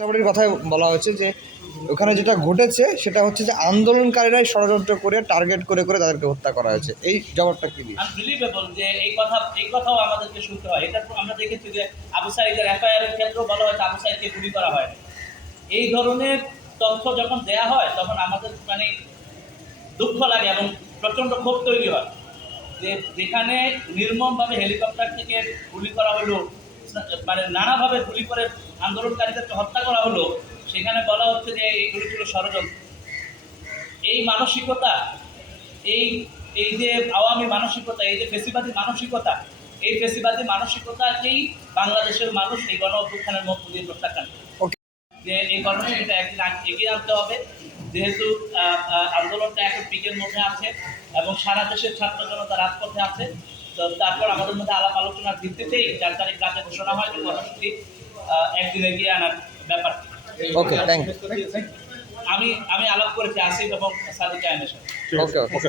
রাষ্ট্রপতির কথাই বলা হয়েছে যে ওখানে যেটা ঘটেছে সেটা হচ্ছে যে আন্দোলনকারীরাই ষড়যন্ত্র করে টার্গেট করে করে তাদেরকে হত্যা করা হয়েছে। এই জবাবটা কি যে এই কথা, এই কথাও আমাদেরকে শুনতে হয়। এটা আমরা দেখেছি যে আবু ক্ষেত্রেও হয় গুলি করা হয় এই ধরনের তথ্য যখন দেয়া হয়, তখন আমাদের মানে দুঃখ লাগে এবং প্রচণ্ড ক্ষোভ তৈরি হয়। যে যেখানে নির্মমভাবে হেলিকপ্টার থেকে গুলি করা হলো মানে নানাভাবে গুলি করে আন্দোলনকারীদেরকে হত্যা করা হলো সেখানে বলা হচ্ছে যে এইগুলি ছিল ষড়যন্ত্র। এই মানসিকতা এই এই যে আওয়ামী মানসিকতা এই যে ফেসিবাদী মানসিকতা এই ফেসিবাদী মানসিকতাকেই বাংলাদেশের মানুষ এই গণ অভ্যুত্থানের মধ্য দিয়ে প্রত্যাখ্যান যে এই কারণে এটা একদিন এগিয়ে আনতে হবে। যেহেতু আন্দোলনটা এখন পিকের মধ্যে আছে এবং সারা দেশের ছাত্র জনতা রাজপথে আছে। তো তারপর আমাদের মধ্যে আলাপ আলোচনার ভিত্তিতেই চার তারিখ রাতে ঘোষণা হয় যে কর্মসূচি আহ, একদিন এগিয়ে আনার ব্যাপার। ওকে থ্যাংক ইউ আমি আমি আলাপ করেছি আসিফ এবং সাদিক আইনের সাথে ওকে ওকে